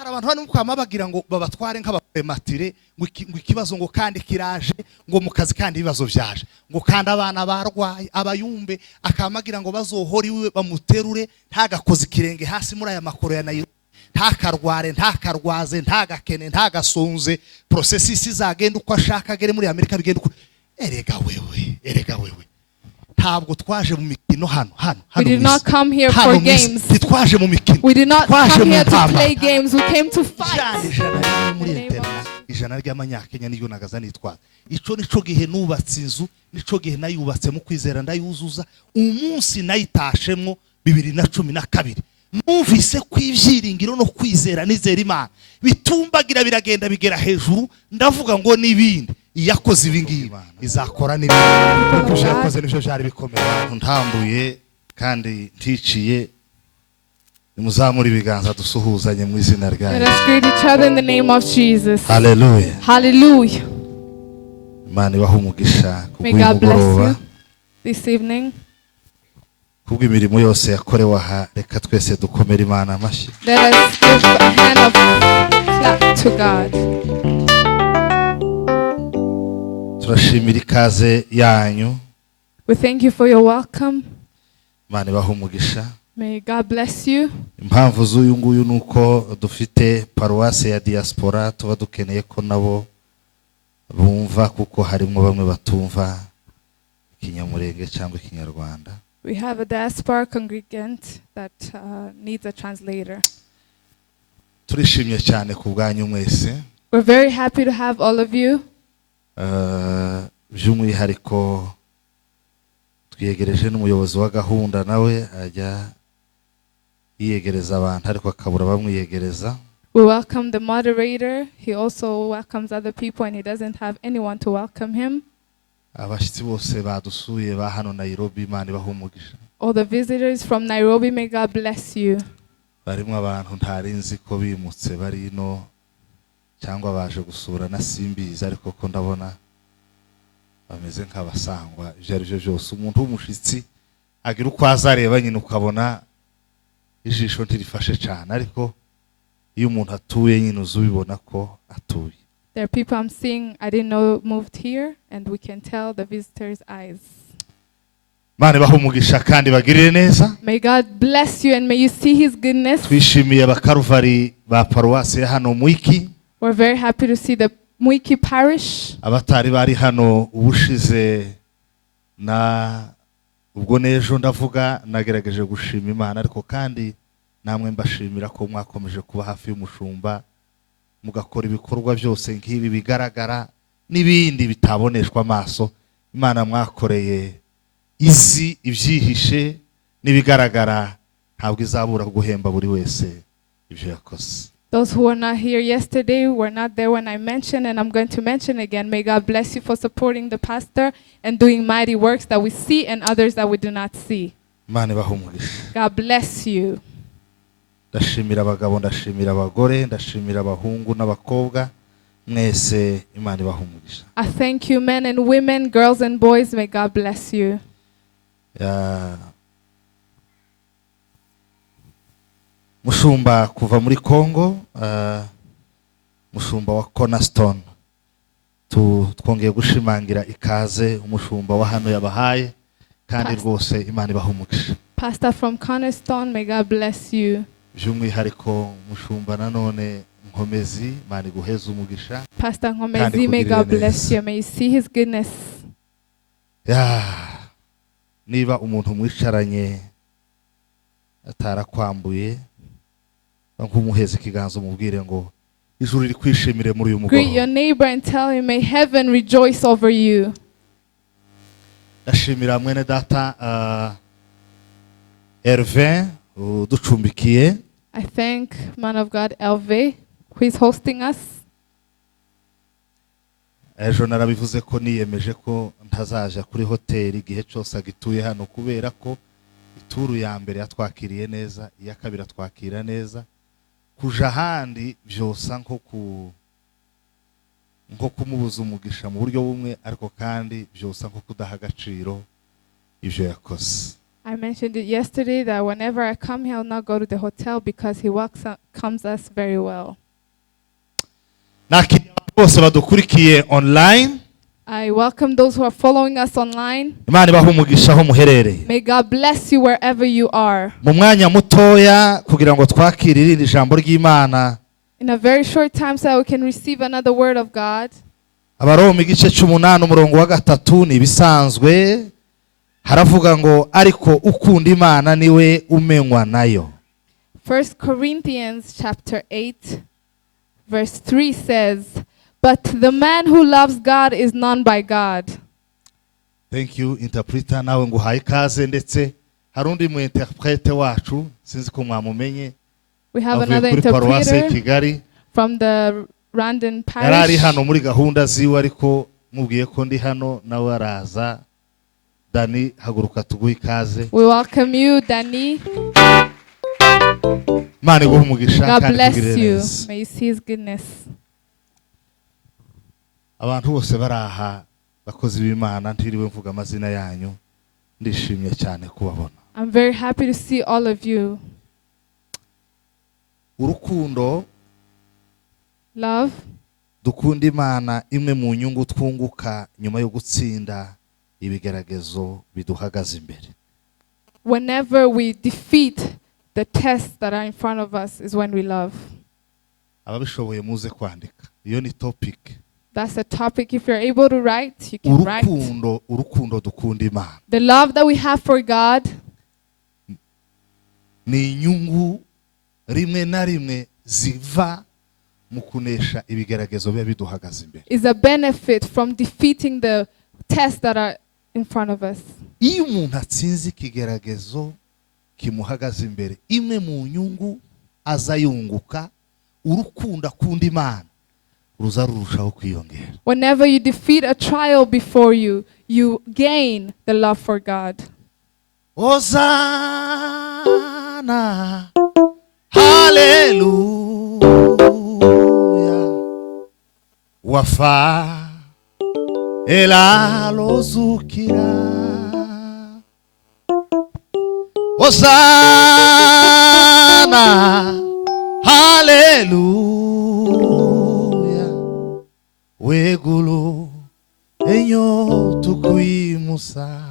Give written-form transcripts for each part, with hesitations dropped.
hari abantu hano kwama bagira ngo babatware nk'abaprematire ngo ikibazo ngo kandi kiraje ngo mu kazi kandi ibibazo byaje ngo kandi abana barwaye abayumbe akamagira ngo bazohora iwe bamuterure ntagakoze ikirenge hasi muri aya makoro ya nayo ntakarware ntakarwaze ntagakene ntagasonze processes izagenda uko ashaka agere muri Amerika bigenda erega wewe ntabwo twaje mu mikino hano. We did not come here for games. Twaje mu mikino. We did not come here to play games. We came to fight. Ijana ry'amanyakenya niyo nagaza nitwa. Ico nico gihe nubatse inzu, nico gihe nayubatse mu kwizera ndayuzuza. Umunsi nayitashemwo 2012. Numvise kwivyiringiro no kwizera nizera Imana. Bitumbagira biragenda bigera hejuru ndavuga ngo nibindi. Iyakoze ibingibi izakora n'ibindi kuko yakoze n'ibyo byari bikomeye ntambuye kandi nticiye nimuzamura ibiganza dusuhuzanye mu izina rya Let us greet each other in the name of Jesus. Hallelujah. Hallelujah. Imana ibahe umugisha May God bless you this evening. kubwo imirimo yose yakorewe aha reka twese dukomere Imana amashyi. Let us give a hand of clap to God. Turashimira ikaze yanyu. We thank you for your welcome. Imana ibahe umugisha. May God bless you. Impamvu z'uyu nguyu nuko dufite paruwase ya diaspora tuba dukeneye ko nabo bumva kuko harimo bamwe batumva ikinyamurenge cyangwa ikinyarwanda. We have a diaspora congregant that needs a translator. Turishimye cyane ku bwanyu mwese. We're very happy to have all of you. By'umwihariko twiyegereje n'umuyobozi wa gahunda nawe ajya yiyegereza abantu ariko akabura bamwiyegereza. We welcome the moderator. He also welcomes other people and he doesn't have anyone to welcome him. Abashyitsi bose badusuye ba hano Nairobi Imana ibahe umugisha. All the visitors from Nairobi, may God bless you. Barimo abantu ntarinzi ko bimutse bari no cyangwa baje gusura na simbiza ariko ko ndabona bameze nk'abasangwa ivyo byose umuntu w'umushitsi agira uko azareba nyine ukabona ijisho ntirifashe cyane ariko iyo umuntu atuye nyine uzubibona ko atuye. There are people I'm seeing I didn't know moved here and we can tell the visitors' eyes. Mane bahe umugisha kandi bagirire neza. May God bless you and may you see his goodness. Twishimiye abakaruvari ba paruwase hano Mwiki. We're very happy to see the Mwiki parish. Abatari bari hano ubushize na ubwo nejo ndavuga nagerageje gushima Imana ariko kandi namwe mbashimira ko mwakomeje kuba hafi y'umushumba mugakora ibikorwa byose nk'ibi bigaragara n'ibindi bitaboneshwa amaso. Imana mwakoreye izi ibyihishe n'ibigaragara ntabwo izabura guhemba buri wese ibyo yakoze. Those who were not here yesterday were not there when I mentioned, and I'm going to mention again. May God bless you for supporting the pastor and doing mighty works that we see and others that we do not see. God bless you. Ndashimira abagabo, ndashimira abagore, ndashimira abahungu n'abakobwa mwese Imana ibahe umugisha. I thank you, men and women, girls and boys. May God bless you. Mushumba kuva muri Congo, mushumba wa Cornerstone, twongeye gushimangira ikaze umushumba wa hano yabahaye kandi rwose Imana ibahe umugisha. Pastor from Cornerstone, may God bless you. By'umwihariko mushumba nanone Nkomezi, Imana iguheze umugisha. Pastor Nkomezi, may God bless you. May you see his goodness. Niba umuntu mwicaranye atarakwambuye nk'umuheze ikiganza umubwire ngo ijuru riri kwishimire muri uyu mugoroba. Greet your neighbor and tell him, may heaven rejoice over you. Ndashimira mwene data Hervé uducumbikiye. I thank man of God Hervé who is hosting us. Ejo narabivuze ko niyemeje ko ntazaja kuri hoteli igihe cyose agituye hano kubera ko ituru ya mbere yatwakiriye neza, iya kabiri twakira neza, kuja handi byosa nko kumubuza umugisha mu buryo bumwe ariko kandi byosa nko kudaha agaciro ivyo yakoze. I mentioned it yesterday that whenever I come here, I'll not go to the hotel because he welcomes us very well. nakiriye abantu bose badukurikiye online. I welcome those who are following us online. Imana ibahe umugisha aho muherereye. May God bless you wherever you are. Mu mwanya mutoya kugira ngo twakire irindi jambo ry'Imana. In a very short time so we can receive another word of God. Abaroma igice 8 umurongo wa 3 ni bisanzwe haravuga ngo ariko ukunda Imana niwe umenywa nayo. 1 Corinthians chapter 8 verse 3 says, but the man who loves God is known by God. Thank you interpreter, nawe nguhaye ikaze ndetse harundi mu interprete wacu sinzi ko mwamumenye. We have another interpreter from the Randon parish. Yarari hano muri gahunda ziwe ariko mubwiye ko ndi hano nawe araza. Dani haguruka tuguhe ikaze. We welcome you, Dani. Mane guha umugisha God kandi bless tugirire you. neza. May you see his goodness. Abantu bose baraha bakozi b'Imana ntiriwe mvuga amazina yanyu ndishimye cyane kubabona. I'm very happy to see all of you. Urukundo, love, dukunda Imana imwe mu nyungu twunguka nyuma yo gutsinda ibigeragezo biduhagaze imbere. Whenever we defeat the tests that are in front of us is when we love. Ababishoboye muze kwandika. Iyo ni topic. That's a topic. If you're able to write, you can write. Urukundo dukunda Imana. The love that we have for God ni inyungu rimwe na rimwe ziva mu kunesha ibigeragezo biba biduhagaze imbere. Is a benefit from defeating the tests that are in front of us. Iyo umuntu atsinze ikigeragezo kimuhagaze imbere, imwe mu nyungu azayunguka urukundo akunda Imana ruzarushaho kwiyongera. Whenever you defeat a trial before you, you gain the love for God. Hosanna, hallelujah, wafa elalozukira. Hosanna, hallelujah, wegulu enyo tukuimusa.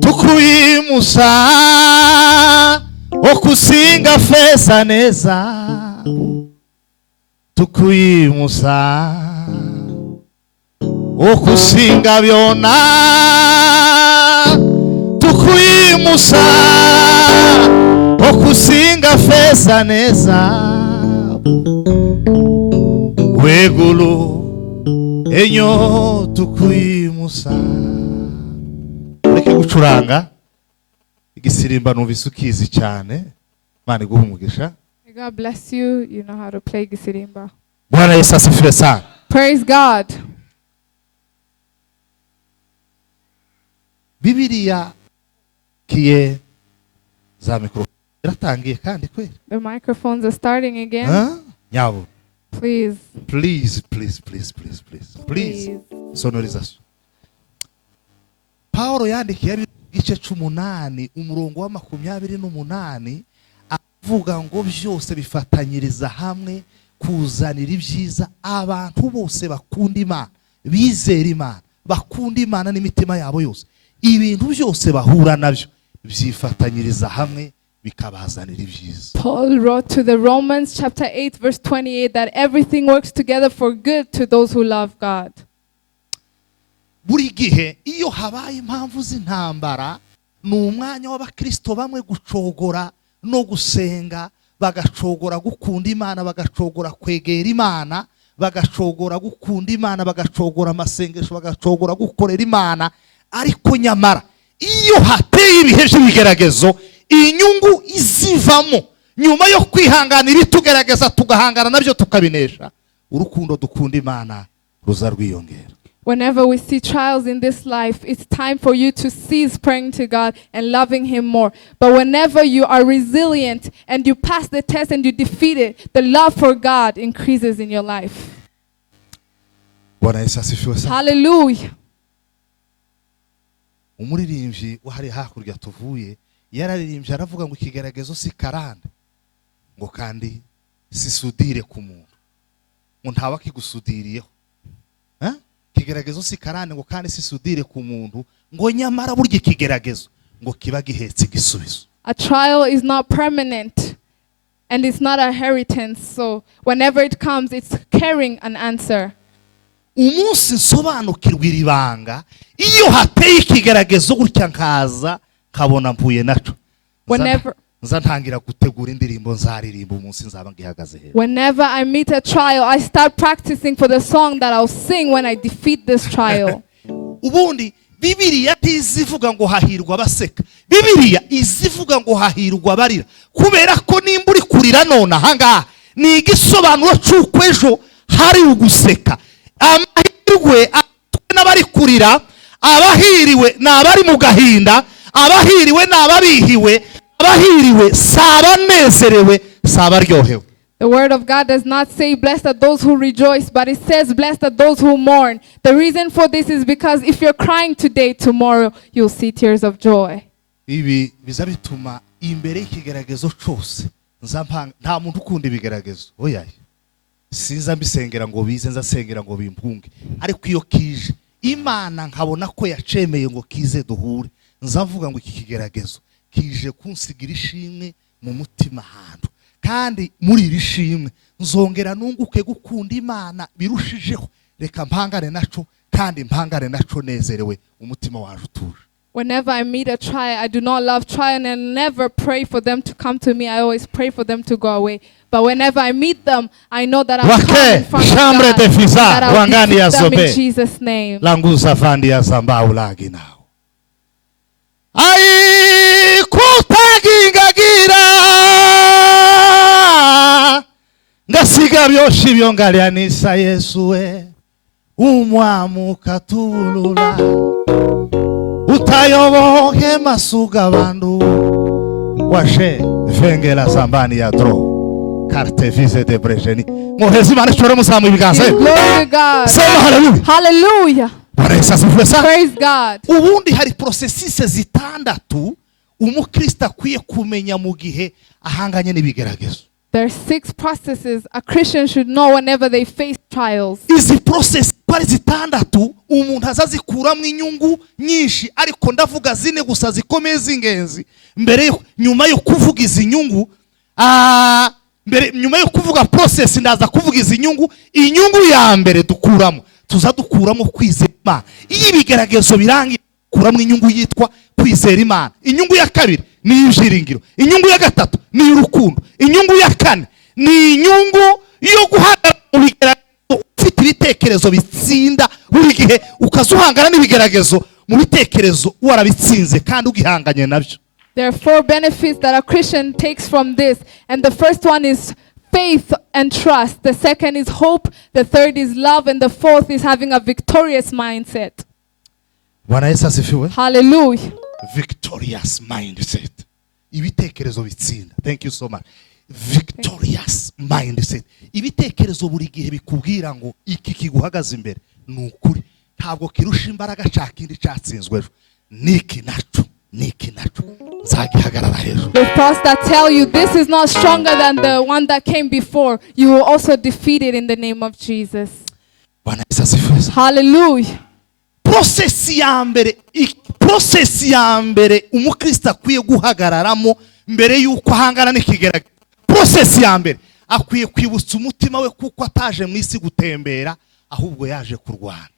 Tukuimusa okusinga feza neza. Tukuimusa okusinga byona. Tukuimusa okusinga feza neza. Wegulu enyo tukuimusa. Ureke gucuranga igisirimba numvise ukizi cyane. Imana iguhe umugisha. May God bless you. You know how to play gisirimba. Bwana Yesu asifiwe sana. Praise God. Bibiliya kiye za mikro iratangiye kandi kweli. The microphones are starting again. Nyabo. Please. Please. Sonorisation. Paulo yandikiye igice 8 umurongo wa 28 avuga ngo byose bifatanyiriza hamwe kuzanira ibyiza abantu bose bakunda Imana, bizera Imana, bakunda Imana n'imitima yabo yose. Ibintu byose bahura nabyo byifatanyiriza hamwe bikabazanira ibyiza. Paul wrote to the Romans chapter 8 verse 28 that everything works together for good to those who love God. Buri gihe iyo habaye impamvu z'intambara n'umwanya w'abakristo bamwe gucogora no gusenga, bagacogora gukunda Imana, bagacogora kwegera Imana, bagacogora gukunda Imana, bagacogora amasengesho, bagacogora gukorera Imana. Ariko nyamara iyo hateye ibihe by'ibigeragezo, inyungu izivamo nyuma yo kwihanganira itugerageza tugahangana nabyo tukabinesha, urukundo dukunda Imana ruzarwiyongera. Whenever we see trials in this life, it's time for you to cease praying to God and loving Him more. But whenever you are resilient and you pass the test and you defeat it, the love for God increases in your life. Bwana Yesu asifiwe sana. Hallelujah. umuririmbyi wahari hakurya tuvuye yararirimbye aravuga ngo ikigeragezo si karande ngo kandi sisudire ku muntu ngo ntawe akigusudiriyeho. Ikigeragezo si karande ngo kandi sisudire ku muntu ngo nyamara burya ikigeragezo ngo kiba gihetse igisubizo. A trial is not permanent and it's not a inheritance, so whenever it comes it's carrying an answer. Umunsi nsobanukirwa iribanga iyo hateye ikigeragezo gutya nkaza kabona mpuye naco. Nzantangira gutegura indirimbo nzaririmba umunsi nzaba ngihagaze hera. Whenever I meet a trial, I start practicing for the song that I'll sing when I defeat this trial. Ubundi Bibiliya tizivuga ngo hahirwa baseka. Bibiliya izivuga ngo hahirwa barira. Kubera ko nimba uri kurira none ahangaha ni igisobanuro cy'uko ejo hari uguseka. Amahirwe n'abari kurira, abahiriwe n'abari mu gahinda, abahiriwe n'ababihiwe, abahiriwe sabanezerewe sabaryohewe. The word of God does not say blessed are those who rejoice, but it says blessed are those who mourn. The reason for this is because if you're crying today, tomorrow you'll see tears of joy. Ibi bizabituma imbere y'ikigeragezo cyose nta muntu ukunda ibigeragezo. Oya. Sinza mbisengera ngo bize nzasengera ngo bimpunge. Ariko iyo kije Imana nkabona ko yacemeye ngo kize duhure. Nzavuga ngo iki kigeragezo kije kunsigira ishimwe mu mutima hantu. Kandi muri iri shimwe nzongera nunguke gukunda Imana birushijeho. Reka mpangane naco kandi mpangane naco nezerewe umutima waje utuje. Whenever I meet a trial, I do not love trial and never pray for them to come to me. I always pray for them to go away. But whenever I meet them, I know that I'm coming from God, that I'll defeat them in Jesus' name. Languza fandi ya zambau lagi nao. Ai kutagingagira ngasiga byoshi byongalyanisa Yesu we umwamuka tulula utayoboke masuga bandu washe vengela zambani ya dro carte vise de brejeni mohezi mane chora musamu ibiganza. Glory to God. Sema hallelujah. Hallelujah. Praise God. Ubundi hari processes zitandatu umukristo akwiye kumenya mu gihe ahanganye n'ibigeragezo. There are 6 processes a Christian should know whenever they face trials. Izi process pari zitandatu umuntu azazikuramwe inyungu nyinshi, ariko ndavuga zine gusa zikomeye zingenzi. Nyuma yo kuvuga izi nyungu nyuma yo kuvuga process ndaza kuvuga izi nyungu. Inyungu ya mbere dukuramo tuzadukuramo kwizera Imana. Iyo ibigeragezo birangiye kuramwe inyungu yitwa kwizera Imana. Inyungu ya kabiri ni ibyiringiro. Inyungu ya gatatu ni urukundo. Inyungu ya kane ni inyungu yo guhagarara mu bigeragezo ufite ibitekerezo bitsinda buri gihe ukazuhangana n'ibigeragezo mu bitekerezo warabitsinze kandi ugihanganye nabyo. There are 4 benefits that a Christian takes from this, and the first one is faith and trust. The second is hope. The third is love, and the fourth is having a victorious mindset. Hallelujah. Victorious mindset. Ibitekerezo bitsinda. Thank you so much. Victorious mindset. Ibitekerezo buri gihe bikubwira ngo iki kiguhagaze imbere nukuri ntabwo kirusha imbaraga cyakindi cyatsinzwe. Niki nacu zagihagarara hejuru. The thoughts that tell you this is not stronger than the one that came before, you will also defeat it in the name of Jesus. Hallelujah. Process ya mbere umukristo akwiye guhagararamo mbere yuko ahangana n'ikigeragezo. Process ya mbere akwiye kwibutsa umutima we kuko ataje mu isi gutembera ahubwo yaje kurwana.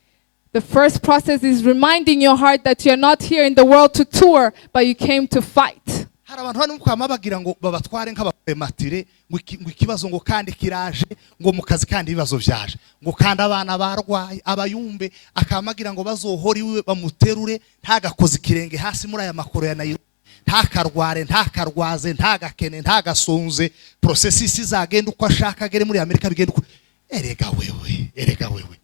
The first process is reminding your heart that you're not here in the world to tour, but you came to fight. Hari abantu hano mukama bagira ngo babatware nk'abaprematire ngo ikibazo ngo kandi kiraje ngo mu kazi kandi ibibazo byaje ngo kandi abana barwaye abayumbe akamagira ngo bazohora iwe bamuterure ntagakoze ikirenge hasi muri aya makoro ya nayo ntakarware ntakarwaze ntagakene ntagasonze. Processes izagenda uko ashaka agere muri Amerika bigenda uko. Erega wewe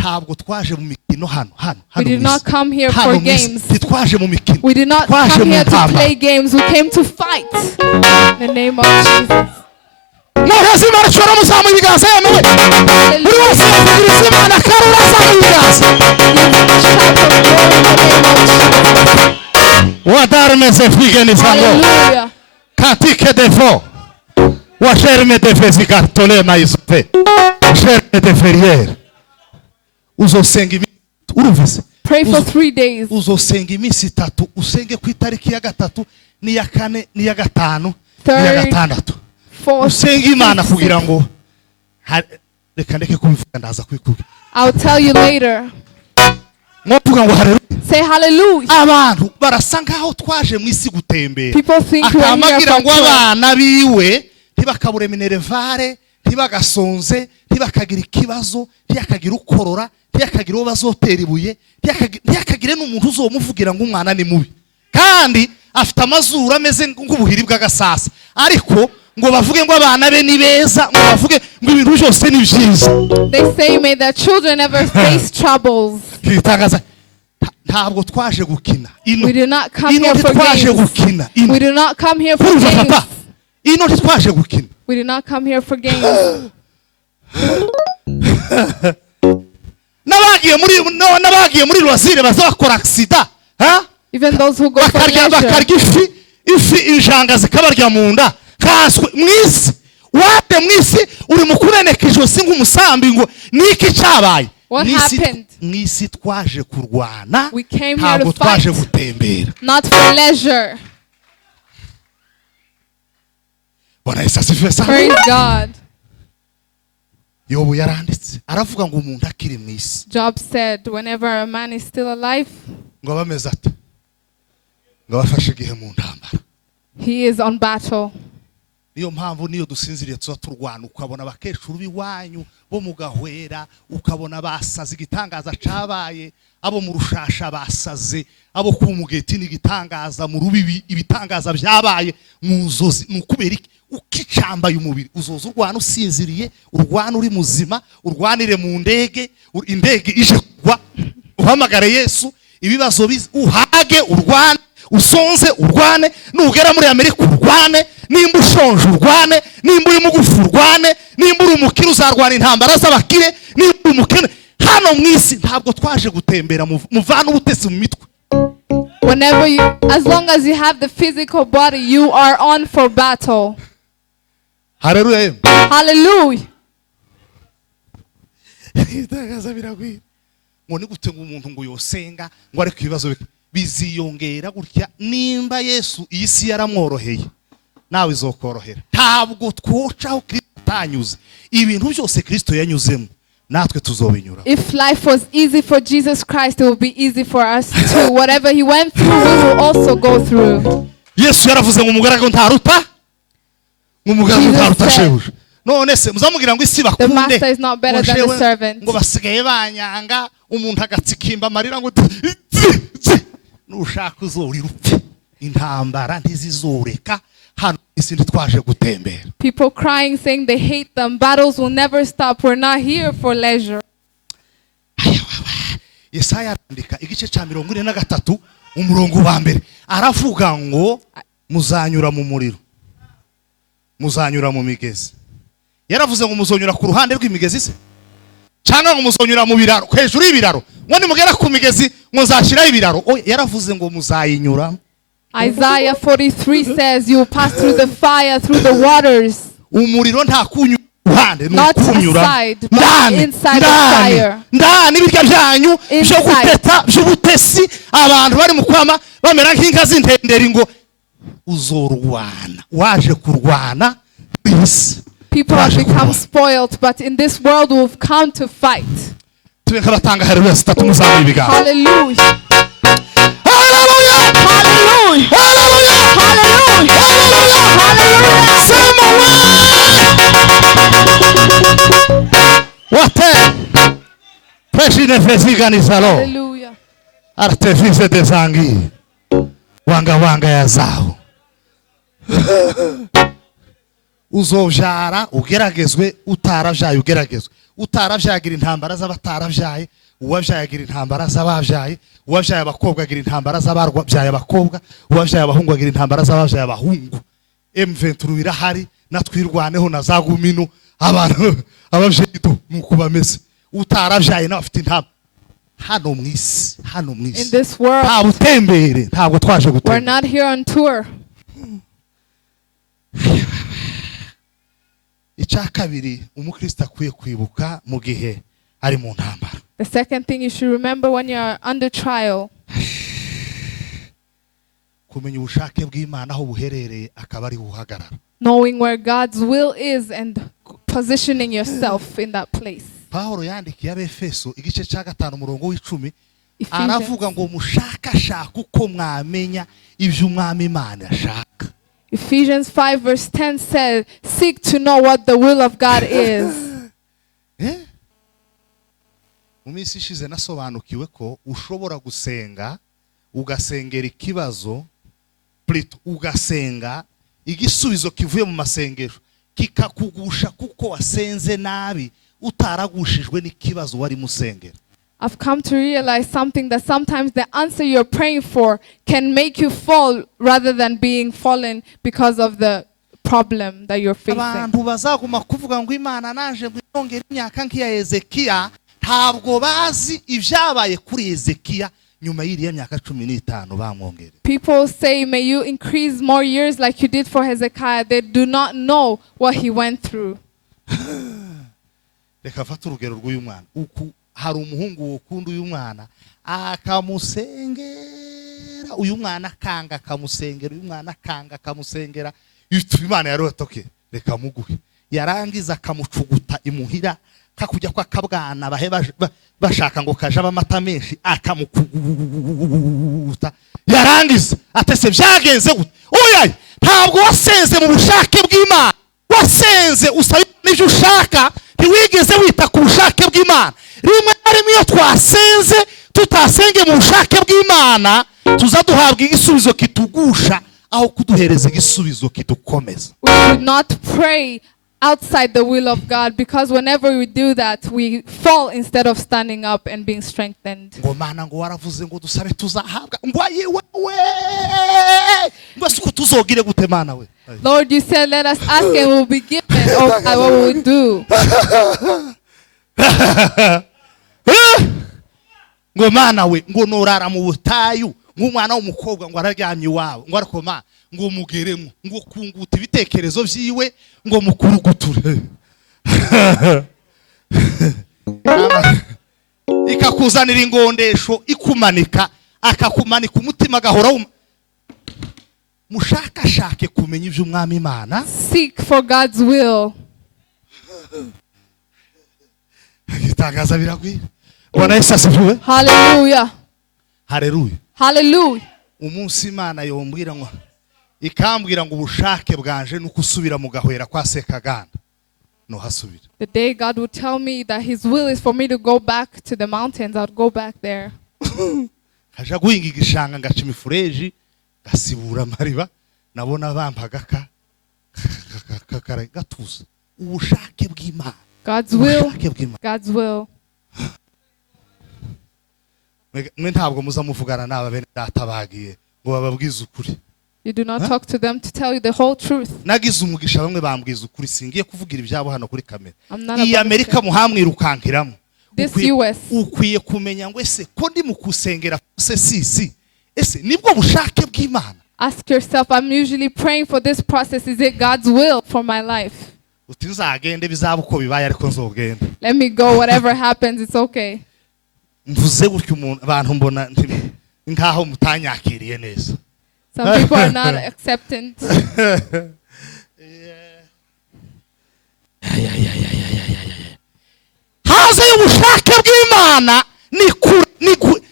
ntabwo twaje mu mikino hano. We did not come here for games. Twaje mu mikino. We did not come here to play games. We came to fight. In the name of Jesus. Hallelujah. Wadarme se figeni sango. Hallelujah. Katike defo. Wa germe de fesikartole maisope. Germe de ferier. Uzosenga uruvise. Pray for 3 days. Uzosenga imisi 3 usenge ku itariki ya 3 ni ya 4 ni ya 5 ni ya 6. Usenga Imana kugira ngo reka ndeke kubivuga ndaza kwikuga. I'll tell you later. Mwavuga ngo haleluya. Say hallelujah. Abantu barasanga aho twaje mu isi gutembera. People think we are here Akamagira for ngo abana biwe ntibakabure minerevare, ntibagasonze, ntibakagira ikibazo, ntiyakagira ukorora, ntiyakagira uwo bazotera ibuye, ntiyakagire n'umuntu uzomuvugira ngo umwana ni mubi. Kandi afite amazuru ameze nk'ubuhiri bw'agasasa. Ariko ngo bavuge ngo abana be ni beza, ngo bavuge ngo ibintu byose ni byiza. They say may their children never face troubles. Kitangaza ntabwo twaje gukina. We do not come here for games. We do not come here for games. Ino twaje gukina. We do not come here for games. Nabagiye muri loisir bazakora accident, ha? Even those who go for leisure. Bakarya ifi injanga zikabarya mu nda. Kaswe mwisi wate mwisi uri mukureneka ijosi nk'umusambi ngo niki cyabaye. What happened? Mwisi twaje kurwana. We came here to fight. Twaje gutembera. Not for leisure. Praise God. Yobu yaranditse aravuga ngo umuntu akiri mwisi. Job said whenever a man is still alive, ngo bameze ati ngo bafashe igihe mu ntambara. He is on battle. Niyo mpamvu niyo dusinziriye tuza turwana ukabona abakecuru biwanyu bo mugahwera, ukabona basaze igitangaza cabaye, abo mu rushasha basaze, abo ku mugeti n'igitangaza mu rubibi ibitangaza byabaye mu nzozi. Nukubera ukicambaye umubiri uzoza urwana usinziriye, urwana uri muzima, urwanire mu ndege, indege ije kugwa uhamagare Yesu, ibibazo uhage urwane, usonze urwane, nugera muri Amerika urwane, nimba ushonje urwane, nimba uri mugufu urwane, nimba uri umukire uzarwana intambara z'abakire, nimba uri umukene. Hano mwisi ntabwo twaje gutembera muvana ubutesi mu mitwe. Whenever you, as long as you have the physical body, you are on for battle. Hallelujah. Hallelujah. Ngo ni gute ngo umuntu ngo yosenga ngo ariko ibibazo biziyongera gutya nimba Yesu isi yaramworoheye nawe izokorohera. Ntabwo twocaho Kristo atanyuze ibintu byose Kristo yanyuzemo natwe tuzobinyura. If life was easy for Jesus Christ, it will be easy for us too. Whatever he went through, we will also go through. Yesu yaravuze ngo umugaragu ntaruta shebuja. None se muzamugira ngo isi bakunde. The master is not better than the servant. Ngo basigaye banyanga umuntu agatsikimba amarira ngo nushaka uzori rupfe. Intambara ntizizoreka hano isi ntitwaje gutembera. People crying saying they hate them. Battles will never stop. We're not here for leisure. Yesaya arandika igice cya 43 umurongo wa mbere aravuga ngo muzanyura mu muriro, muzanyura mu migezi. Yaravuze ngo muzonyura ku ruhande rw'imigezi se cyangwa ngo muzonyura mu biraro hejuru y'ibiraro, ngo nimugera ku migezi muzashiraho ibiraro. Yaravuze ngo muzayinyura. Isaiah 43 says you will pass through the fire, through the waters. Umuriro nta kunyura ruhande Not outside, but inside the fire. Ndani birya byanyu byo guteta by'ubutesi abantu bari mu kwama bamera nk'inka z'intenderi ngo uzorwana waje kurwana. People have become spoiled, but in this world we've come to fight. Tubenk'abatanga haleluya sitatu muzamuye ibiganza. Hallelujah. Hallelujah. Hallelujah. Hallelujah. Hallelujah. Hallelujah. What? Preshine feziganizalo. Hallelujah. Artefise desangi. Wanga ya zao. Uzovyara ugeragezwe, utaravyaye ugeragezwe. Utaravyagira intambara z'abataravyaye, uwavyagira intambara z'abavyaye, uwavyaye abakobwa agira intambara z'abarwabyaye abakobwa, uwavyaye abahungu agira intambara z'abavyaye abahungu. M23 irahari natwirwaneho na zagumino abantu abavyeyi nuko bameze. Utaravyaye nawe afite intambara. hano mwisi in this world. nta butembere ntabwo twaje We're gutembera. not here on tour. Icya kabiri umukristo akwiye kwibuka mu gihe ari mu ntambara. The second thing you should remember when you're under trial, kumenya ubushake bw'Imana aho buherereye akaba ari uhagarara. knowing where God's will is and positioning yourself in that place. Pawulo yandikiye Abefeso igice cya 5 umurongo w'10 Ephesians. aravuga ngo mushakashaka uko mwamenya ibyo umwami Imana ashaka. Ephesians 5 verse 10 says, seek to know what the will of God is. Mu minsi ishize nasobanukiwe ko ushobora gusenga ugasengera ikibazo ugasenga igisubizo kivuye mu masengero kikakugusha kuko wasenze nabi utaragushijwe n'ikibazo wari musengera. I've come to realize something, that sometimes the answer you're praying for can make you fall rather than being fallen because of the problem that you're facing. Abantu bazaguma kuvuga ngo Imana naje ngongera imyaka nk'iya Ezekiya ntabwo bazi ibyabaye kuri Ezekiya nyuma y'iriya myaka 15 bamwongera. People say, may you increase more years like you did for Hezekiah. They do not know what he went through. Reka fata urugero rw'uyu mwana. Hari umuhungu ukunda uyu mwana akamusengera, uyu mwana akanga akamusengera, uyu mwana akanga akamusengera. Imana yarotoke reka muguhe, yarangiza akamucuguta imuhira kakujya kwa kabwana bahe bashaka ngo kaje abamata menshi akamukuguta, yarangiza atese byagenze gute. Oya, ntabwo wasenze mu bushake bw'Imana, wasenze usaba n'ibyo ushaka, ntiwigeze wita ku bushake bw'Imana. Rimwe na rimwe iyo twasenze tutasenge mu bushake bw'Imana tuzaduhabwa igisubizo kitugusha aho kuduhereza igisubizo kidukomeza. We should not pray outside the will of God, because whenever we do that, we fall instead of standing up and being strengthened. Ngo Mana ngo waravuze ngo dusabe tuzahabwa, ngo yewe ngo suko tuzogire gute Mana we. Lord, you said let us ask and we'll be given. Oh, what will we do? Ngo Mana we ngo norara mu butayu nk'umwana w'umukobwa ngo araryamye iwawe ngo arakoma ngo mugeremo ngo kunguta ibitekerezo byiwe ngo mukuruguture ikakuzanira ingondesho ikumanika akakumanika umutima gahora mushakashake kumenya ibyo umwami Imana. Seek for God's will. Igitangaza biragwira. Bwana Yesu asifiwe. Hallelujah. Hallelujah. Hallelujah. Umunsi Imana yombwira ngo ikambwira ngo ubushake bwanje nuko usubira mu gahwera kwa Sekaganda no hasubira. The day God would tell me that his will is for me to go back to the mountains, I'd go back there. Kaja guhinga igishanga ngaca imifureji gasibura mariba nabona bampagaka gatuza ubushake bw'Imana. God's will. God's will. Mwe ntabwo muza muvugana n'aba bene data bagiye ngo bababwize ukuri. You do not talk to them to tell you the whole truth. Nagize umugisha bamwe bambwiza ukuri, singiye kuvugira ibyabo hano kuri kamera. Iyi Amerika muhamwirukankiramo. This US. Ukwiye kumenya ngo ese ko ndi mukusengera se sisi ese nibwo bushake bw'Imana. Ask yourself, I'm usually praying for this process. Is it God's will for my life? Uti nzagende bizaba uko bibaye ariko nzogenda. Let me go, whatever happens, it's okay. Mvuze gutyo umuntu abantu mbona nkaho mutanyakiriye neza. Some people are not acceptant. Haza y'ubushake bw'Imana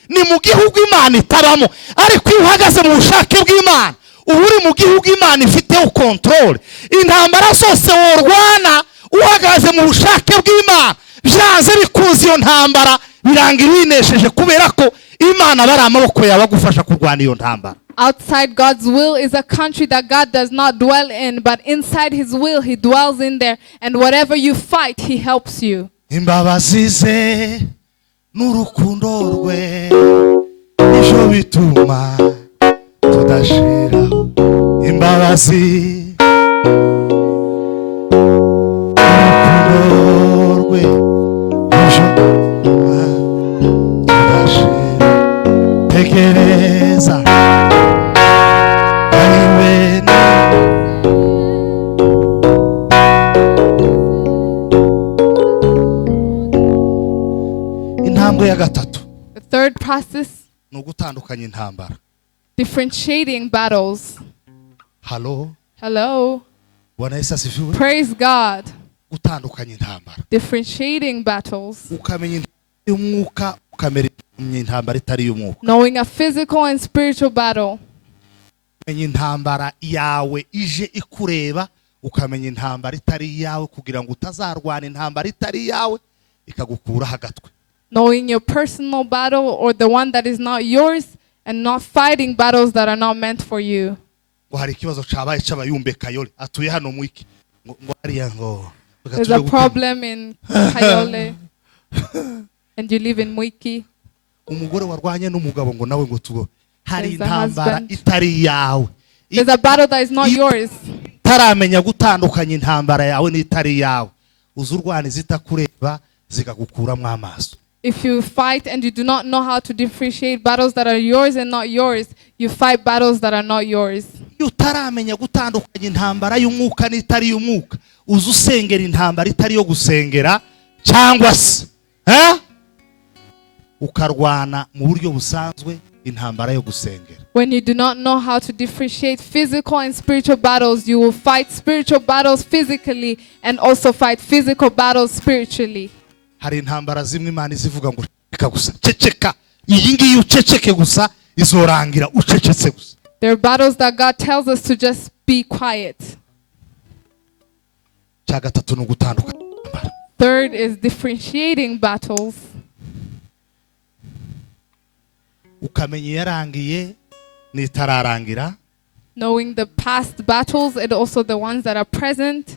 ni mu gihugu Imana itabamo, ariko iyo uhagaze mu bushake bw'Imana uba uri mu gihugu Imana ifiteho control. Intambara zose worwana uhagaze mu bushake bw'Imana byanze bikunze iyo ntambara birangira winesheje kubera ko Imana bari amaboko yawe agufasha kurwana iyo ntambara. Outside God's will is a country that God does not dwell in, but inside his will he dwells in there, and whatever you fight he helps you. Imbabazi ze n'urukundo rwe nibyo bituma tudashira. Imbabazi n'urukundo rwe nibyo bituma tudashira. ya gatatu The third process, ni ugutandukanya intambara. differentiating battles. Hello, Hello. Bwana Yesu asifiwe. Praise God. Gutandukanya intambara. Differentiating battles. Ukamenya intambara y'umwuka, ukamenya intambara itari y'umwuka. Knowing a physical and spiritual battle. Ukamenya intambara yawe ije ikureba, ukamenya intambara itari yawe kugira ngo utazarwana intambara itari yawe ikagukura hagatwe. Knowing your personal battle or the one that is not yours, and not fighting battles that are not meant for you. Hari ikibazo cabaye c'abayumbe Kayole atuye hano mwiki ngo hariya ngo There's a problem in Kayole and you live in Mwiki. Umugore warwanye n'umugabo ngo nawe ngo tugo hari There's a intambara husband. itari yawe. There's a battle that is not yours. Taramenya gutandukanya intambara yawe n'itari yawe, uzurwana zitakureba zikagukuramwo amaso. If you fight and you do not know how to differentiate battles that are yours and not yours, you fight battles that are not yours. Utaramenya gutandukanya intambara y'umwuka n'itari y'umwuka, uzusengera intambara itari yo gusengera cyangwa se ukarwana mu buryo busanzwe intambara yo gusengera. When you do not know how to differentiate physical and spiritual battles, you will fight spiritual battles physically and also fight physical battles spiritually. Hari intambara zimwe Imana izivuga ngo ceceka gusa, ceceka, iyi ngiyi uceceke gusa izorangira ucecetse gusa. There are battles that God tells us to just be quiet. Cya gatatu ni ugutandukanya intambara. Third is differentiating battles. Ukamenya yarangiye n'itararangira. Knowing the past battles and also the ones that are present.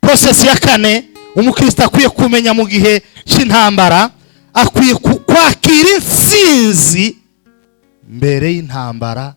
Process ya kane umukristo akwiye kumenya mu gihe cy'intambara, akwiye kwakira intsinzi mbere y'intambara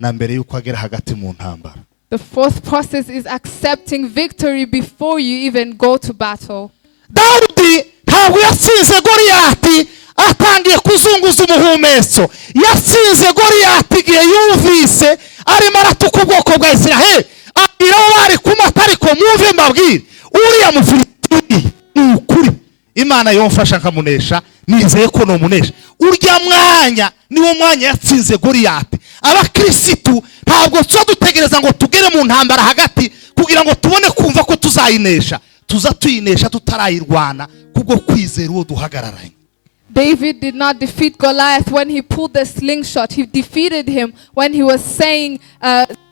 na mbere y'uko agera hagati mu ntambara. The fourth process is accepting victory before you even go to battle. Dawudi ntabwo yatsinze Goliyati atangiye kuzunguza umuhumetso, yatsinze Goliyati igihe yumvise arimo aratuka ubwoko bwa Isiraheli, abwira abo bari ku mata ariko mwumve mbabwire uriya Mufilisti ni ukuri Imana yomfasha nkamunesha, nizeye ko nomunesha. Urya mwanya niwo mwanya yatsinze Goliyati. Abakristo ntabwo tso dutegereza ngo tugere mu ntambara hagati kugira ngo tubone kumva ko tuzayinesha, tuza tuyinesha tutarayirwana kubwo kwizera uwo duhagararanye. David did not defeat Goliath when he pulled the slingshot. He defeated him when he was saying,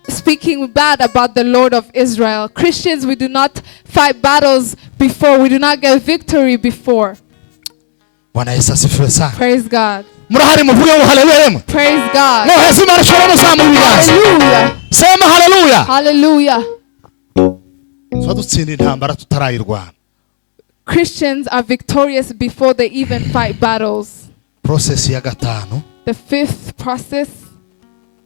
speaking bad about the Lord of Israel. Christians, we do not fight battles before. We do not get victory before. Praise God. Praise God. Hallelujah. Hallelujah. Christians are victorious before they even fight battles. Process ya gatanu. The fifth process.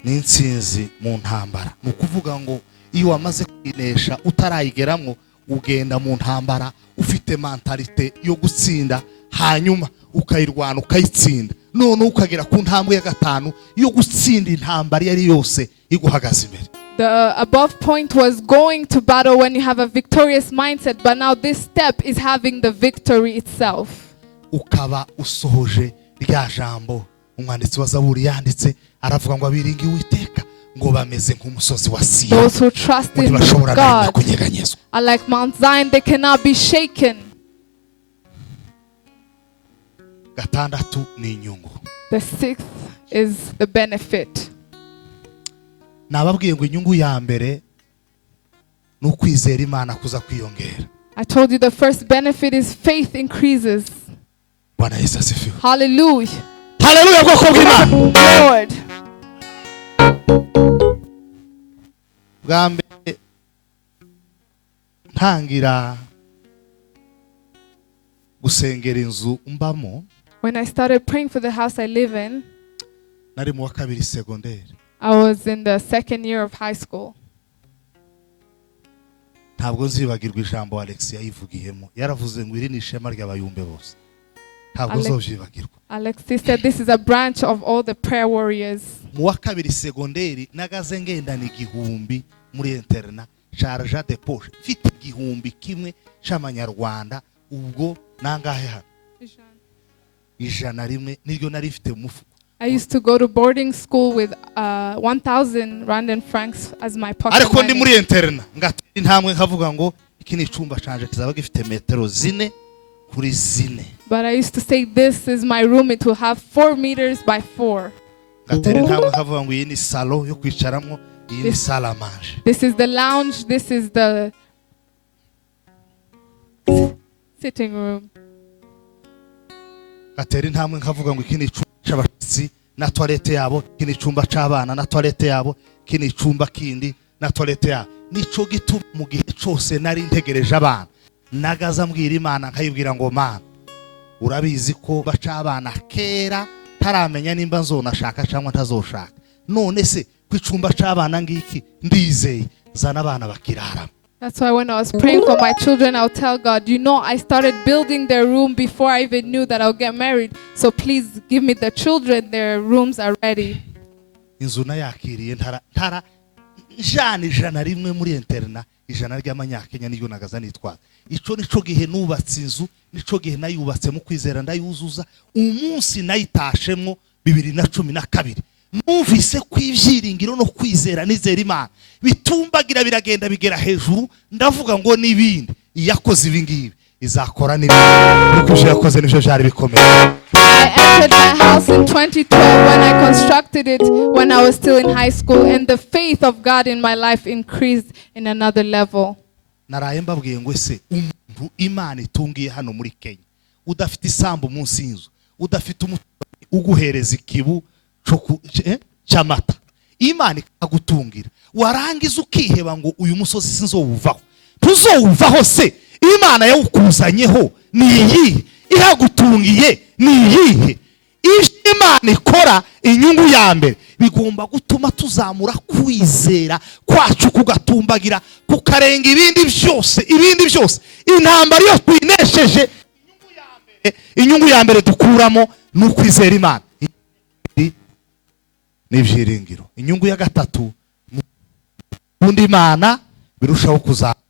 N'intsinzi mu ntambara. Nukuvuga ngo iyo wamaze kwinesha utarayigeramo ugenda mu ntambara ufite mentalite yo gutsinda, hanyuma ukayirwana ukayitsinda, none ukagera ku ntambwe ya gatanu yo gutsinda intambara yari yose iguhagaze imbere. The above point was going to battle when you have a victorious mindset, but now this step is having the victory itself. Ukaba usohoje rya jambo umwanditsi wa Zaburi yanditse, aravuga ngo abiringi Uwiteka ngo bameze nk'umusozi wa Siyoni. Those who trust in God are like Mount Zion, they cannot be shaken. Gatandatu ni inyungu. The sixth is the benefit. Nababwiye ngo inyungu ya mbere n'ukwizera Imana kuza kwiyongera. I told you the first benefit is faith increases. Bwana Yesu asifiwe. Hallelujah. Hallelujah bwoko bw'Imana. Lord. Bwambe ntangira gusengera inzu mbamo. When I started praying for the house I live in, nari mu wa kabiri secondaire. I was in the second year of high school. Ntabwo nzibagirwa ijambo Alex yayivugiyemo. Yaravuze ngo iri ni ishema ry'abayumbe bose. Ntabwo zovyibagirwa. Alexis said this is a branch of all the prayer warriors. Mu wa kabiri secondaire nagaze ngendana igihumbi muri interna charge de poche. Mfite igihumbi kimwe c'amanyarwanda ubwo nangahe hano. 101 niryo nari mfite mu mufuko. I used to go to boarding school with 1,000 Rwandan francs as my pocket ariko ndi money. muri interna ngatera intambwe nkavuga ngo iki ni icumba canje kizaba gifite metero 4 kuri 4. But I used to say, this is my room, it will have 4 meters by 4. ngatera intambwe nkavuga ngo iyi ni salon yo kwicaramwo, iyi ni salle à manger. This is the lounge, this is the sitting room. ngatera intambwe nkavuga ngo iki ni icumba c'abashitsi na toilette yabo, iki ni icumba c'abana na toilette yabo, iki ni icumba kindi na toilette yabo. Nico gituma mu gihe cyose nari ntegereje abana nagaza mbwira Imana nkayibwira ngo Mana urabizi ko baca abana kera taramenya nimba nzonashaka cyangwa ntazoshaka, none se kwicumba c'abana ngiki ndizeye zana abana bakirara. That's why when I was praying for my children, I'll tell God, you know, I started building their room before I even knew that I'll get married. So please give me the children, their rooms are ready. Inzu nayakiriye ntara ijana rimwe muri interna, ijana ry'amanyakenya niyo nagaza nitwaza. Ico nico gihe nubatse inzu, nico gihe nayubatse mu kwizera ndayuzuza, umunsi nayitashemwo 2012. Numvise kwivyiringiro no kwizera nizera Imana bitumbagira biragenda bigera hejuru, ndavuga ngo nibindi iyakoze ibingibi izakora n'ibindi, kuko yakoze nivyo byari bikomeye. I entered my house in 2012 when I constructed it when I was still in high school, and the faith of God in my life increased in another level. Naraye mbabwiye ngo ese umuntu Imana itungiye hano muri Kenya udafite isambu munsi y'inzu, udafite umuturanyi uguhereza ikibu cy'amata, Imana ikagutungira, warangiza ukiheba ngo uyu musozi sinzowuvaho. Tuzowuvaho se Imana yawukuzanyeho ni iyihe? Ihagutungiye ni iyihe? Imana ikora inyungu ya mbere bigomba gutuma tuzamura kwizera kwacu kugatumbagira kukarenga ibindi byose. Intambara yo twinesheje, inyungu ya mbere dukuramo n'ukwizera Imana n'ibyiringiro. Inyungu ya gatatu undi Imana birushaho kuzamuka.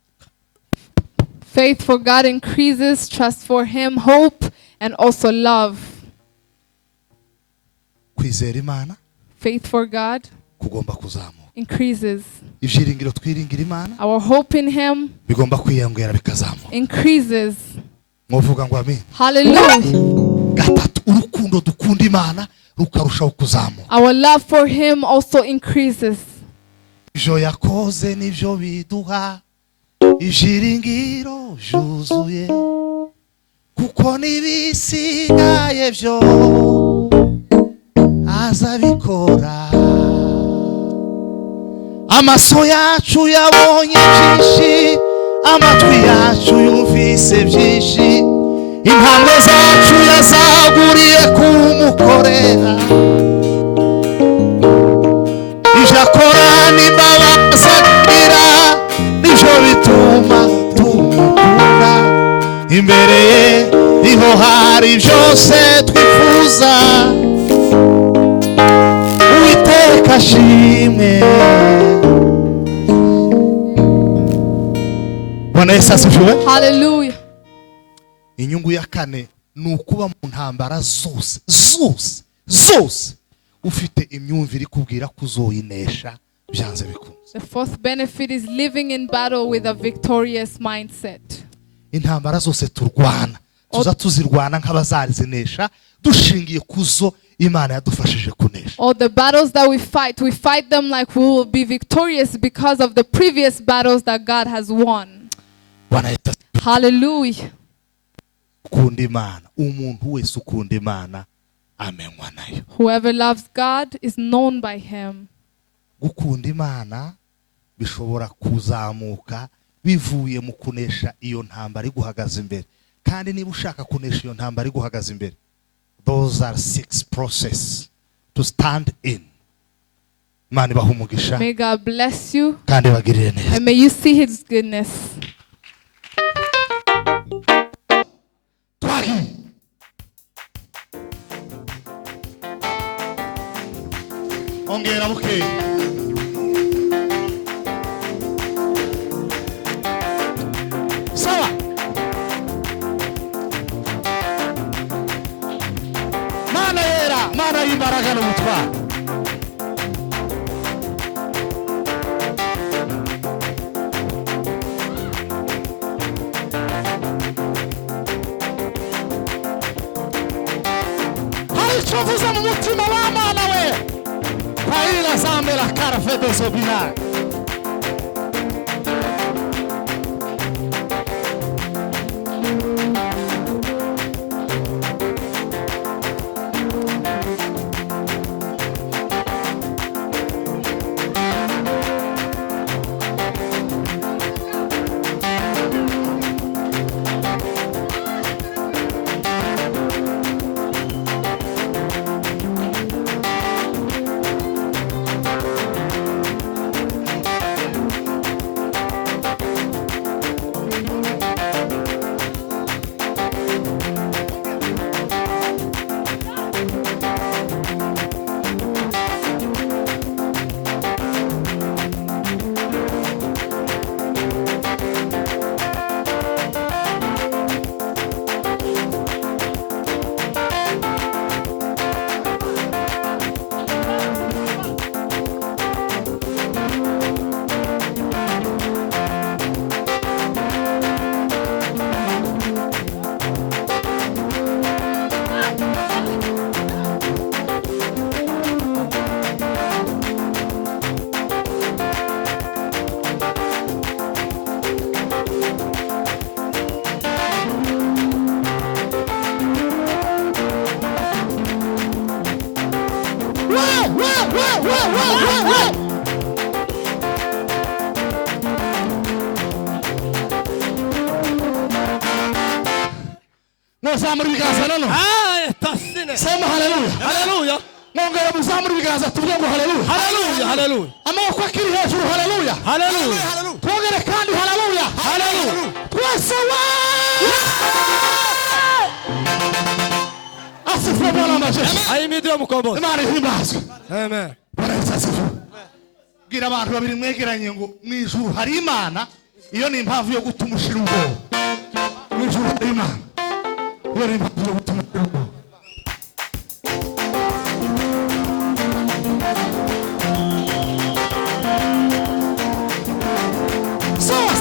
Faith for God increases, trust for Him, hope, and also love. Kwizera Imana, faith for God kugomba kuzamuka, increases. Ibyiringiro twiringira Imana, our hope in Him bigomba kwiyongera bikazamuka, increases. Mwovuga ngo amen. Hallelujah. Gatatu, urukundo dukunda Imana rukarushaho kuzamuka. Our love for Him also increases. Ivyo yakoze nivyo biduha ibyiringiro byuzuye, kuko nibisigaye byo azabikora. Amaso yacu yabonye byinshi, amatwi yacu yumvise byinshi, intambwe zacu yazaguriye kumukorera. Ivyo akora n'imbabazi agira nivyo bituma tumukunda, imbere ye niho hari byose twifuza. Uwiteka ashimwe. Bwana Yesu asifiwe. Hallelujah. Inyungu ya kane ni ukuba mu ntambara zose ufite imyumvire ikubwira kuzoyinesha byanze bikunze. The fourth benefit is living in battle with a victorious mindset. Intambara zose turwana tuza tuzirwana nk'abazazinesha dushingiye kuzo Imana yadufashije kunesha. All the battles that we fight them like we will be victorious because of the previous battles that God has won. Hallelujah. Ukunda Imana, umuntu wese ukunda Imana amenywa nayo. Whoever loves God is known by Him. Gukunda Imana bishobora kuzamuka bivuye mu kunesha iyo ntambara iguhagaze imbere. Kandi niba ushaka kunesha iyo ntambara iguhagaze imbere, those are 6 process to stand in. Imana ibahe umugisha. May God bless you. Kandi bagirire neza. And may you see His goodness. Ongera buke. Sawa. Mana yera, Mana y'imbaraga n'ubutwari. Chovuza mu mutima w'Imana we. Kwaila zambera karafete sobina. Muzamuri biganza nano. Tasine. Sema haleluya. Haleluya. Mwongera muzamuri biganza tuvuge ngo haleluya. Haleluya. Haleluya. Amaboko akiri hejuru haleluya. Haleluya. Twongere kandi haleluya. Haleluya. Twese wa. Asifu Bwana majeshi. Ahimidiwe mukombozi. Imana ihimbazwe. Amen. Bwana asifu. Gira abantu babiri mwegeranye ngo mwijuru hari Imana. Iyo ni impamvu yo gutuma ushira ubwoba. Mwijuru hari Imana. Iyo ni impamvu yo gutuma ushira ubwoba. Sawa.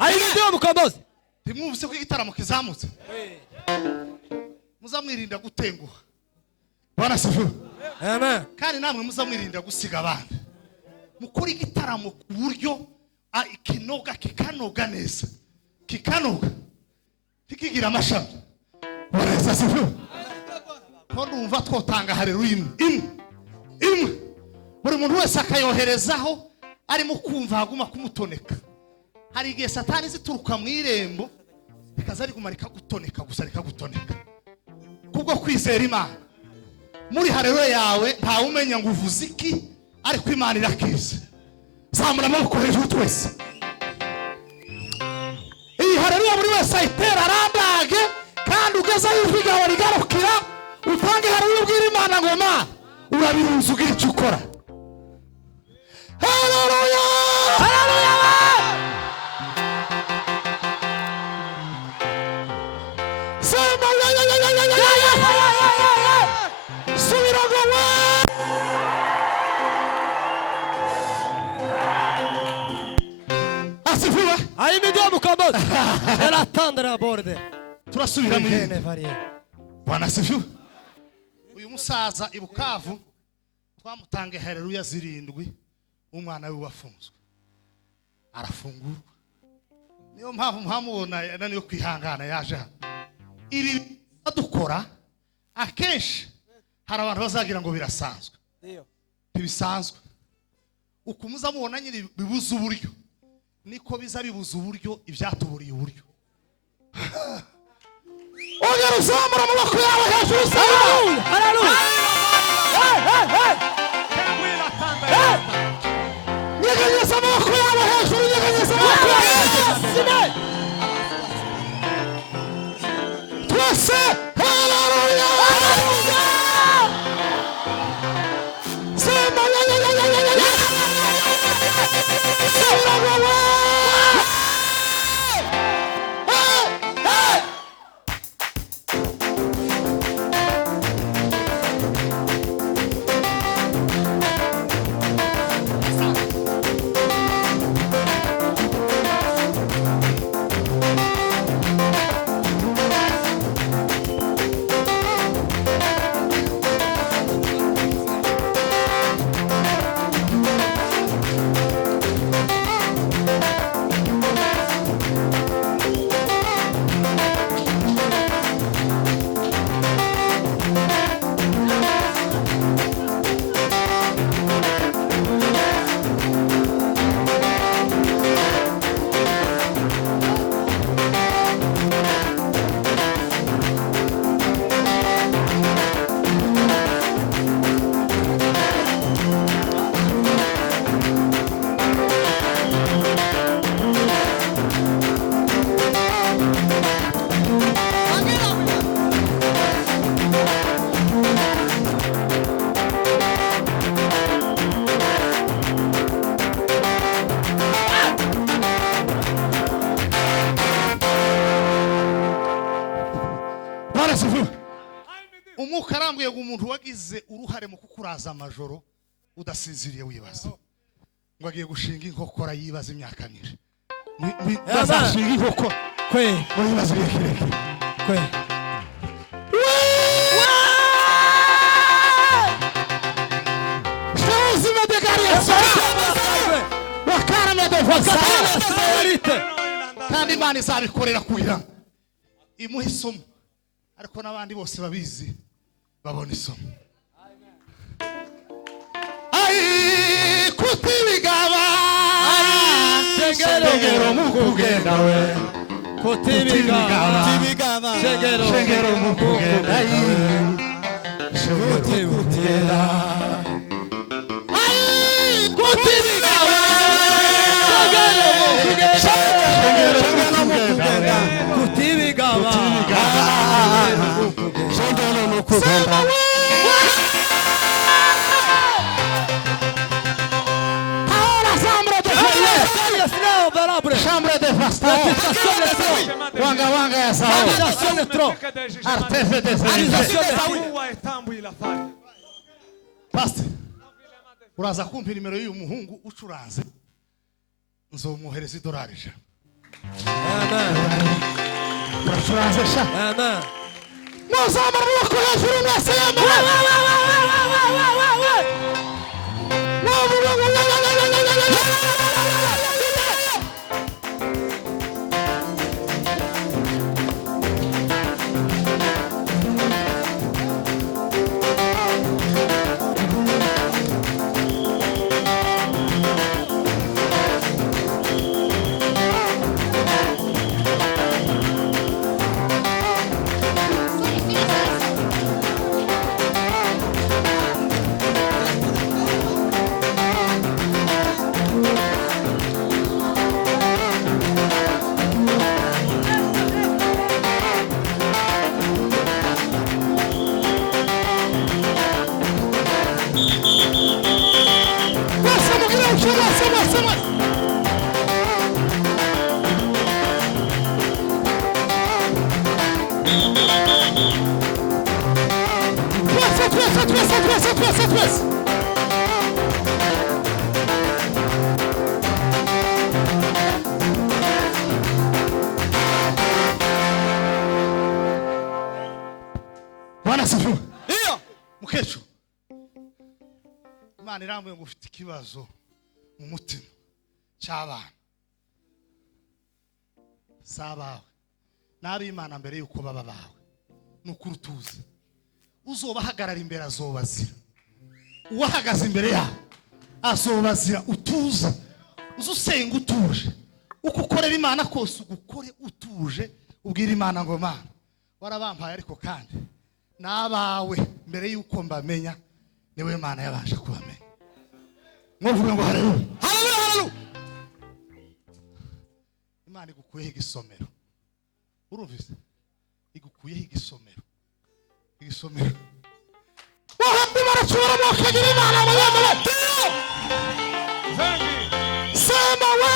Ahimidiwe mukombozi. Timwumvise ko igitaramo kizamutse. Muzamwirinda gutenguha. Bwana asifiwe. Amen. Kandi namwe muzamwirinda gusiga abandi. mukora igitaramo ku buryo ikinoga kikanoga neza, kikanoga kikigira amashami. Bareza sivyo ko ndumva twotanga haleluya imwe buri muntu wese akayoherezaho arimo kumva haguma kumutoneka. Hari igihe satani zituruka mu irembo bikaza ari gumarika gutoneka gusa rikagutoneka kubwo kwizera Imana. Muri haleluya yawe nta umenya ngo uvuze iki, ariko Imana irakize. Zamura amaboko hejuru twese. Iyi haleluya buri wese ayitera arambage kandi ugeze ijwi ryawe rigarukira utange haleluya ubwira Imana ngo Mana urabirunza ugira icyo ukora. Haleluya haleluya sema subira ngo asifuwe Ayimidiye mukombozi. Eratandra borde. turasubira mu Ene varie. Bwana asifuwe. Uyu musaza ibukavu twamutange haleluya zirindwi, umwana we wafunzwe arafungurwa. Niyo mpamvu muhamubona yananiwe kwihangana yaje hano. Ibi dukora akenshi hari abantu bazagira ngo birasanzwe. Ntibisanzwe. Ukumuza mubona nyiri bibuza uburyo niko biza bibuza uburyo ibyatuburiye uburyo. Ongera uzamura amaboko yawe hejuru. Haleluya haleluya. Nyeganyeza amaboko yawe hejuru, nyeganyeza amaboko yawe hejuru. Twese haleluya haleluya. Sema umwuka arambuye ngo umuntu wagize uruhare mu kukuraza amajoro udasinziriye wibaza ngo agiye gushinga inkokora yibaza imyaka myinshi. Bazashinga inkokora Kwe. ngo yibaza ibirekireke Kwe. Shazima de Gariasa Wakarame de Vasarite kandi Imana izabikorera kugira imuhe isomo, ariko n'abandi bose babizi babona isomo. Ai kutibigaba shengero mukugenda we kutibigaba shengero mukugenda shengero mukugenda ai kutibigaba shengero mukugenda kutibigaba shengero mukugenda chambre de fasta wanga ya sawa artefe de Pastor uraza kumpa nimero y'uyu muhungu ucuranze nzomuhereza $1. Amen. Ucuranze sha Amen. muzamara amaboko hejuru mwese yamara Mwese mugire utyo mwese mwese mwese. Twese. Bwana sifu. Iyo. Mukecuru. Imana irambuye ngo ufite ikibazo mu mutima cy'abana. Sabawe. N'ab'Imana mbere yuko baba bawe. Nukuri utuze. Uzobahagarara imbere azobazira. Uwahagaze imbere yawe azobazira utuza. Uzusenga utuje. Uko ukorera Imana kose ugukore utuje. Ubwira Imana ngo Mana warabampaye ariko kandi n'abawe mbere yuko mbamenya niwe Mana yabasha kubamenya. Mvuga ngo haleluya. Haleluya. Imana igukuyeho igisomero. Urumvise? Igukuyeho igisomero. Igisomero. Wahambi barachura mwakagira Imana muyemere. Sema we.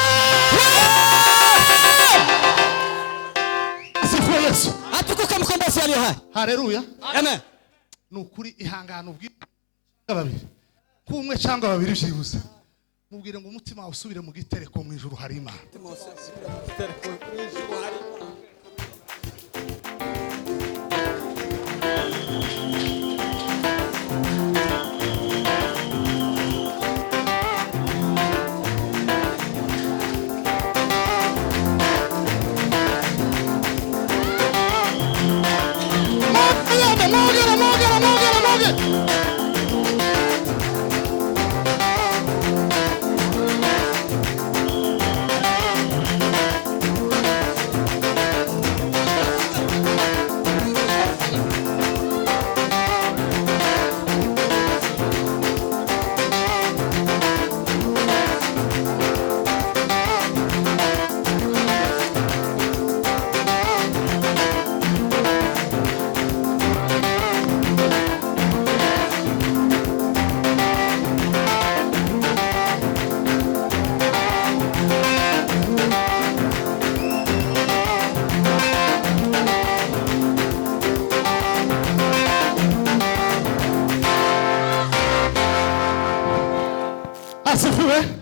Asifu Yesu. Atukuka mkombozi aliye hai. Haleluya. Amen. Nukuri ihangana ubwira babiri. Kumwe cyangwa babiri byibuze. Mubwire ngo umutima usubire mu gitereko mu ijuru hari Imana.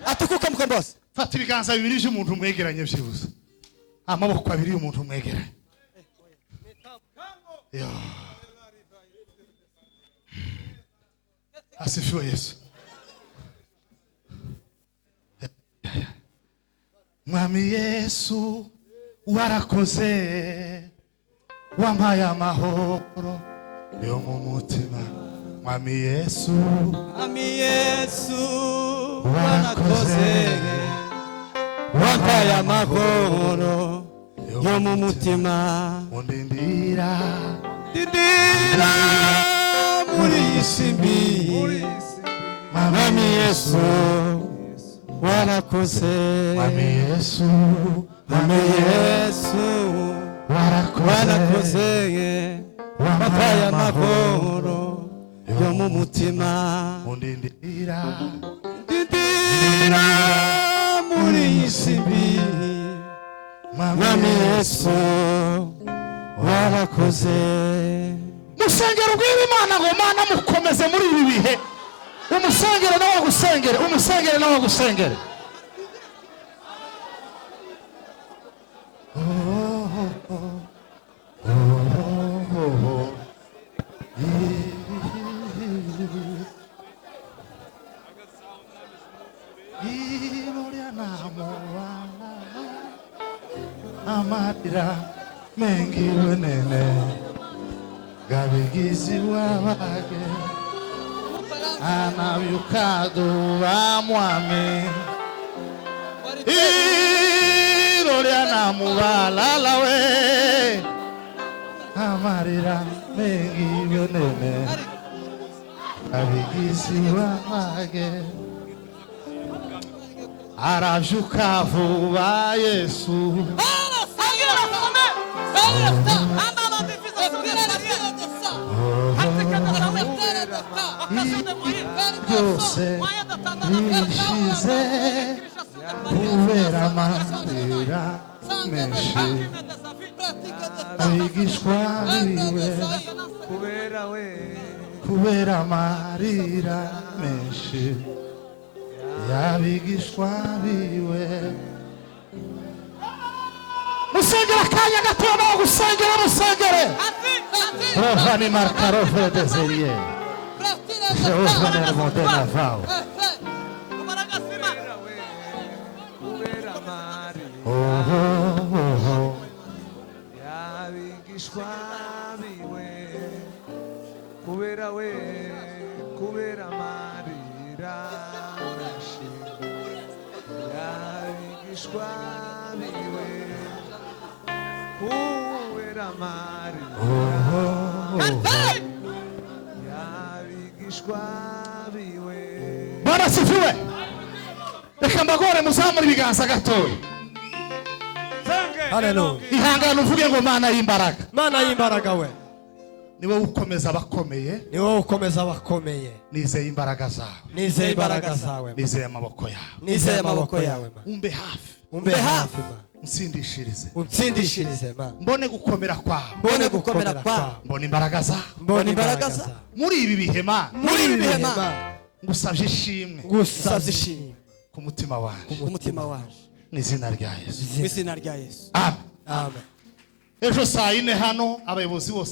Atukuka mkombozi. Fata ibiganza bibiri by'umuntu mwegeranye byibuze. Amaboko abiri y'umuntu mwegeranye. Yo. Asifiwe Yesu. Mwami Yesu warakoze wampaye amahoro yo mu mutima. Mwami Yesu warakoze wampaye amahoro yo mu mutima. undindira muri isimbi. Mwami Yesu warakoze. Mwami Yesu warakoze wampaye amahoro yo mu mutima. undindira muri isimbi. Mwami Yesu warakoze. musengero rw'Imana ngo Mana mukomeze muri ibi bihe. Umusengere nawe gusengere, umusengere nawe gusengere. Amatira mengi wenene gabigizi wabage anavyukado wa mwami iroria na mubalala we amarira mengi wenene gabigizi wabage aravyuka vuba Yesu. byose bishize kubera amarira menshi abigishwa biwe kubera amarira menshi y'abigishwa biwe. Musengera akanya gatoya no gusengera musengere. Rofani markarofre deseriye. Jehova nermonde navao. Y'abigishwa biwe kubera we kubera amarira menshi y'abigishwa biwe kubera amarira y'abigishwa biwe. Bwana sifiwe. Reka mbagore muzamura ibiganza gatoya. Haleluya. Ihangane uvuge ngo Mana y'imbaraga. Mana y'imbaraga we. Niwe ukomeza abakomeye. Niwe ukomeza abakomeye. Nizeye imbaraga zawe. Nizeye imbaraga zawe. Nizeye amaboko yawe. Nizeye amaboko yawe. Umbe hafi. Umbe hafi. Unsindishirize. Unsindishirize ma. Mbone gukomera kwawe. Mbone gukomera kwawe. Mbone imbaraga zawe. Mbone imbaraga zawe. Muri ibi bihe ma. Muri ibi bihe ma. Ngusavye ishimwe. Ngusavye ishimwe. Ku mutima wanje. Ku mutima wanje. N'izina rya Yesu. N'izina rya Yesu. Amen. Amen. Ejo saa 4 hano abayobozi bose